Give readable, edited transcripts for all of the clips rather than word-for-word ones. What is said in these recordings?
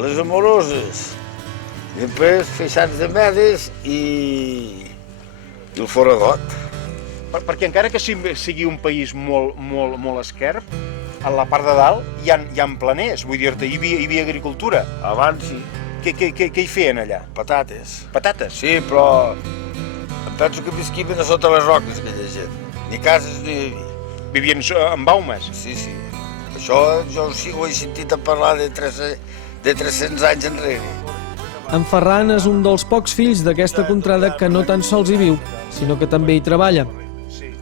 les Amoroses, després Feixans de Medes i el Foradot. Perquè encara que sigui un país molt esquerp, a la part de dalt hi ha planers, vull dir-te, hi havia agricultura. Abans sí. Què hi feien allà? Patates. Patates? Sí, però em penso que visquien a sota les roques, aquella gent. Ni cases ni hi havia. Vivien en baumes? Sí. Això jo sí ho he sentit a parlar de 300 anys enrere. En Ferran és un dels pocs fills d'aquesta contrada que no tan sols hi viu, sinó que també hi treballa.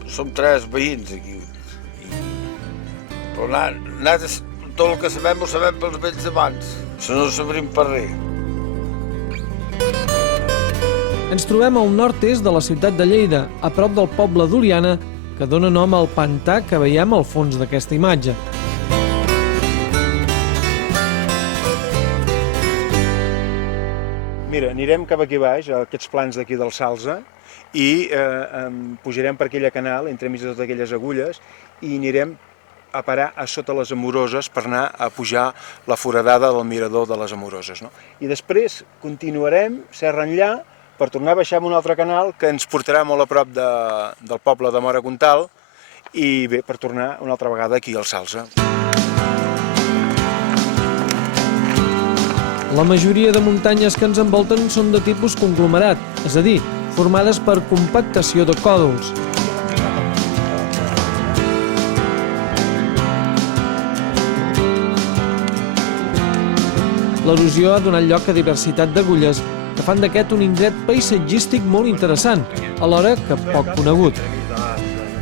Som 3 veïns aquí. Però tot el que sabem ho sabem pels vells d'abans. Si no ho sabríem per res. Ens trobem al nord-est de la ciutat de Lleida, a prop del poble d'Oliana, que dona nom al pantà que veiem al fons d'aquesta imatge. Mira, anirem cap aquí baix, a aquests plans d'aquí del Salze, i pujarem per aquella canal, entremig de totes aquelles agulles, i anirem a parar a sota les Amoroses per anar a pujar la foradada del mirador de les Amoroses. No? I després continuarem serra enllà per tornar a baixar amb un altre canal que ens portarà molt a prop del poble de Mora Comtal i bé, per tornar una altra vegada aquí al Salze. La majoria de muntanyes que ens envolten són de tipus conglomerat, és a dir, formades per compactació de còdols. L'erosió ha donat lloc a diversitat d'agulles que fan d'aquest un indret paisatgístic molt interessant, alhora que poc conegut.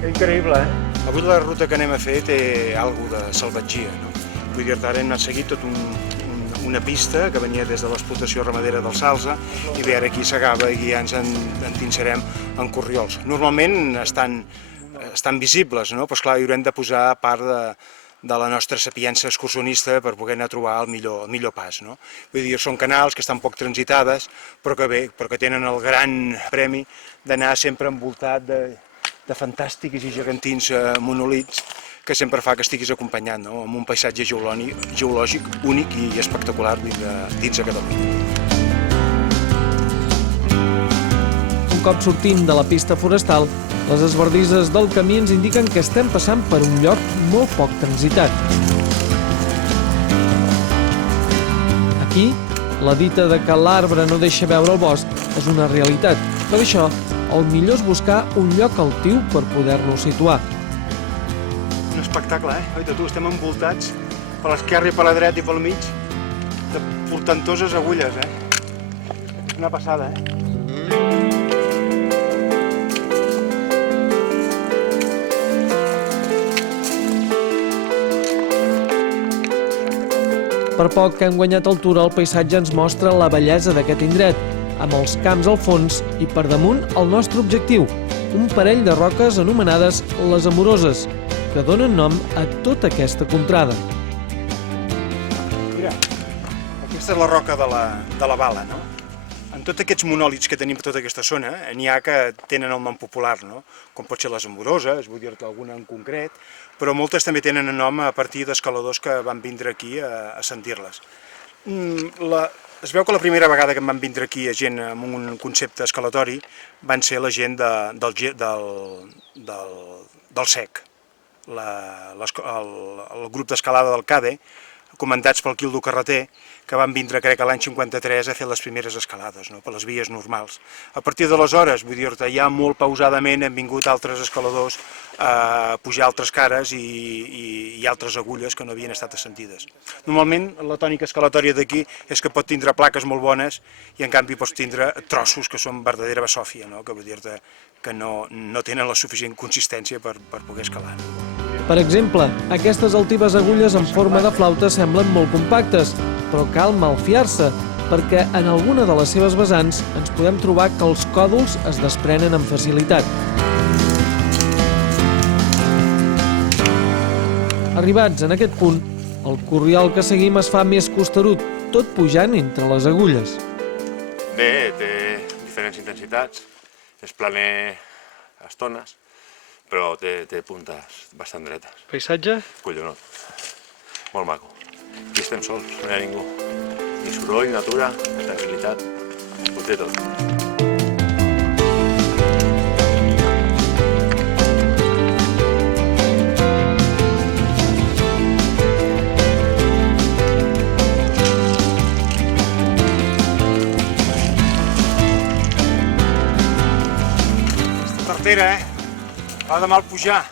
Increïble, eh? Avui la ruta que anem a fer té alguna de salvatgia, no? Vull dir-te, ara hem anat seguint una pista que venia des de l'explotació ramadera del Salze i bé, ara aquí s'acaba i ja ens endinsarem en corriols. Normalment estan visibles, no? Però esclar, hi haurem de posar part de la nostra sapiença excursionista per poder anar a trobar el millor pas, no? Vull dir, són canals que estan poc transitades, però que tenen el gran premi d'anar sempre envoltat de fantàstics i gegantins monolits que sempre fa que estiguis acompanyat, no? Amb un paisatge geològic únic i espectacular dins de Catalunya. Un cop sortim de la pista forestal, les esbardisses del camí ens indiquen que estem passant per un lloc molt poc transitat. Aquí, la dita de que l'arbre no deixa veure el bosc és una realitat. Per això, el millor és buscar un lloc altiu per poder-nos situar. Un espectacle, eh? Oita, tu, estem envoltats per l'esquerra i per la dreta i pel mig de portentoses agulles, eh? És una passada, eh? Per poc que hem guanyat altura, el paisatge ens mostra la bellesa d'aquest indret, amb els camps al fons i per damunt el nostre objectiu, un parell de roques anomenades les Amoroses, que donen nom a tota aquesta contrada. Mira, aquesta és la roca de la Bala, no? En tots aquests monòlits que tenim per tota aquesta zona, n'hi ha que tenen el nom popular, no? Com pot ser les Amoroses, vull dir-te alguna en concret, però moltes també tenen el nom a partir d'escaladors que van vindre aquí a sentir-les. Es veu que la primera vegada que em van vindre aquí gent amb un concepte escalatori van ser la gent del SEC, el grup d'escalada del CADE, comandats pel Quildo Carreter, que van vindre, crec, l'any 53 a fer les primeres escalades, no? Per les vies normals. A partir d'aleshores, vull dir-te, ja molt pausadament han vingut altres escaladors a pujar altres cares i altres agulles que no havien estat assentides. Normalment, la tònica escalatòria d'aquí és que pot tindre plaques molt bones i, en canvi, pots tindre trossos que són verdadera basòfia, no? Que vull dir-te que no tenen la suficient consistència per poder escalar. Per exemple, aquestes altives agulles en forma de flauta semblen molt compactes, però cal malfiar-se, perquè en alguna de les seves vessants ens podem trobar que els còdols es desprenen amb facilitat. Arribats en aquest punt, el corriol que seguim es fa més costerut, tot pujant entre les agulles. Bé, té diferents intensitats, és planer a estones, però té puntes bastant dretes. Paisatge? Collonut. Molt maco. Aquí estem sols, no hi ha ningú. I soroll, natura, tranquil·litat, ho té tot. Tartera, va de mal pujar,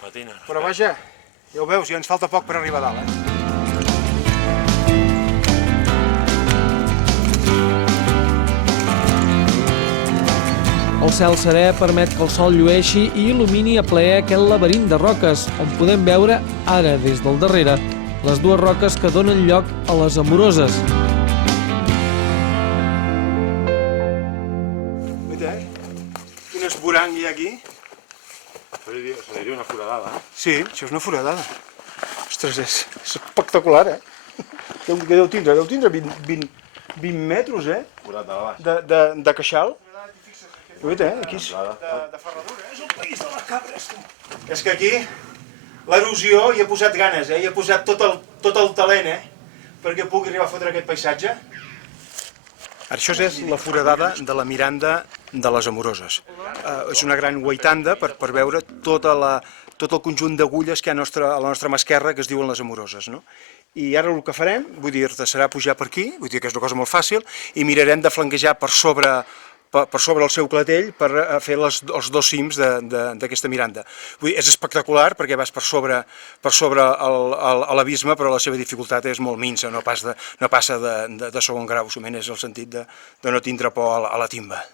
Patina. però vaja, ja ho veus, ja ens falta poc per arribar a dalt, El cel serè permet que el sol llueixi i il·lumini a plaer aquest laberint de roques, on podem veure, ara des del darrere, les dues roques que donen lloc a les Amoroses. Mira, quin esborang hi ha aquí. Se li diu una foradada, Sí, això és una foradada. Ostres, és espectacular, Deu tindre 20 metres, Forat de la baix. de queixal. Aquí és de ferradura, és el país de les cabres, tu. És que aquí l'erosió hi ha posat ganes, hi ha posat tot el talent, perquè pugui arribar a fotre aquest paisatge. Això és la foradada de la Miranda de les Amoroses. És una gran guaitanda per veure tot el conjunt d'agulles que hi ha a la nostra mà esquerra que es diuen les Amoroses, no? I ara el que farem, vull dir-te, serà pujar per aquí, vull dir que és una cosa molt fàcil, i mirarem de flanquejar per sobre el seu clatell per fer els dos cims d'aquesta Miranda. Vull dir, és espectacular perquè vas per sobre l'abisme, però la seva dificultat és molt minsa, no passa de segon grau, sovint és el sentit de no tindre por a la timba.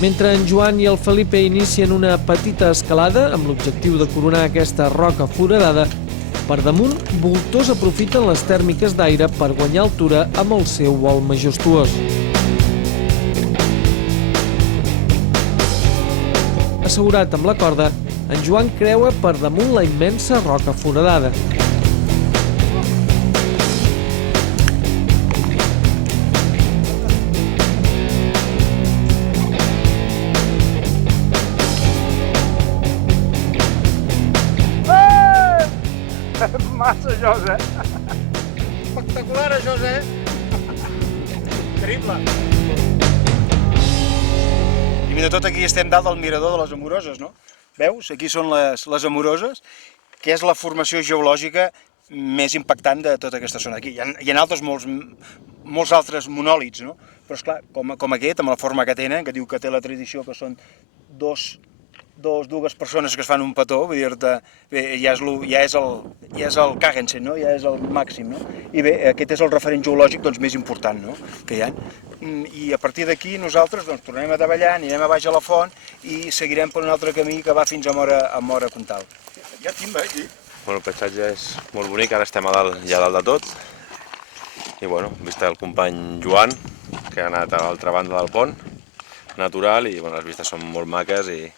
Mentre en Joan i el Felipe inicien una petita escalada amb l'objectiu de coronar aquesta roca foradada, per damunt, voltors aprofiten les tèrmiques d'aire per guanyar altura amb el seu vol majestuós. Assegurat amb la corda, en Joan creua per damunt la immensa roca foradada. Massa, José! Espectacular, José! Increïble! I mira, tot aquí estem dalt del mirador de les Amoroses, no? Veus? Aquí són les Amoroses, que és la formació geològica més impactant de tota aquesta zona. Aquí hi ha altres molts altres monòlits, no? Però esclar, com aquest, amb la forma que tenen, que diu que té la tradició que són dues persones que es fan un petó, vull dir-te, ja és el Kagensen, no? Ja és el màxim, no? I bé, aquest és el referent geològic més important, no? Que hi ha. I a partir d'aquí nosaltres tornarem a davallar, anirem a baix a la font i seguirem per un altre camí que va fins a Móra Comtal. Hi ha timba, aquí. Bueno, el paisatge és molt bonic, ara estem a dalt de tot. I bueno, vist el company Joan, que ha anat a l'altra banda del pont, natural, i bueno, les vistes són molt maques i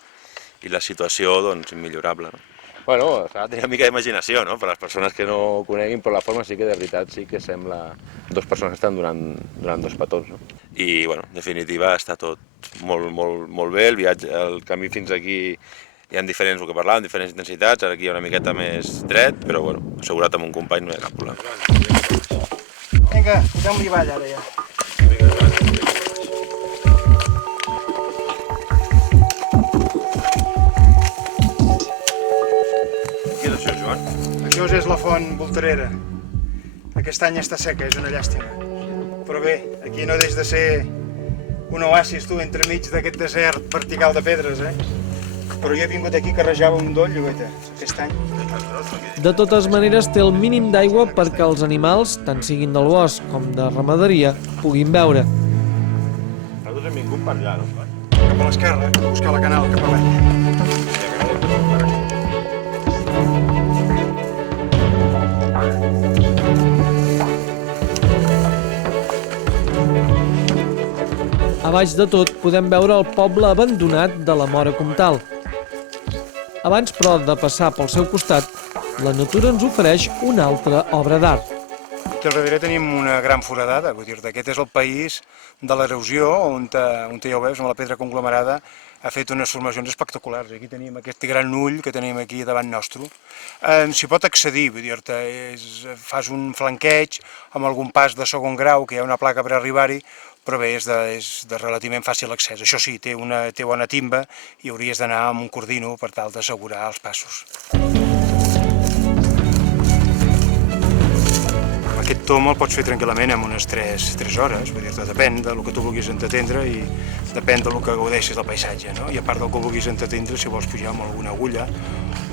la situació, doncs, immillorable, no? Bueno, s'ha de tenir una mica d'imaginació, no?, per a les persones que no ho coneguin, però la forma sí que de veritat sí que sembla dues persones que estan donant dos petons, no? I, bueno, en definitiva, està tot molt bé, el viatge, el camí fins aquí hi ha diferents, el que parlàvem, diferents intensitats, ara aquí hi ha una miqueta més dret, però, bueno, assegurat amb un company no hi ha cap problema. Vinga, posem-li avall ara ja. Què és això, Joan? Això és la font Volterera. Aquest any està seca, és una llàstima. Però bé, aquí no deix de ser un oasis, tu, entremig d'aquest desert vertical de pedres, Però jo he vingut aquí que rejava un doll, llogueta, aquest any. De totes maneres, té el mínim d'aigua perquè els animals, tant siguin del bosc com de ramaderia, puguin beure. Nosaltres hem vingut per allà, no? Cap a l'esquerra, a buscar la canal, cap avall. A baix de tot podem veure el poble abandonat de la Móra Comtal. Abans, però, de passar pel seu costat, la natura ens ofereix una altra obra d'art. Aquí al darrere tenim una gran foradada, vull dir, aquest és el país de l'erosió, on ja ho veus, amb la pedra conglomerada, ha fet unes formacions espectaculars. Aquí tenim aquest gran ull que tenim aquí davant nostre. S'hi pot accedir, vull dir-te, fas un flanqueig amb algun pas de segon grau, que hi ha una placa per arribar-hi, però bé, és de relativament fàcil accés. Això sí, té bona timba i hauries d'anar amb un cordino per tal d'assegurar els passos. Aquest tom el pots fer tranquil·lament en unes 3 hores, vull dir-te, depèn del que tu vulguis entretendre i depèn del que gaudeixis del paisatge, no? I a part del que vulguis entretendre, si vols pujar amb alguna agulla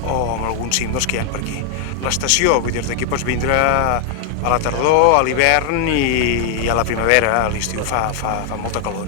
o amb algun cim dels que hi ha per aquí. L'estació, vull dir-te, aquí pots vindre a la tardor, a l'hivern i a la primavera, a l'estiu fa molta calor.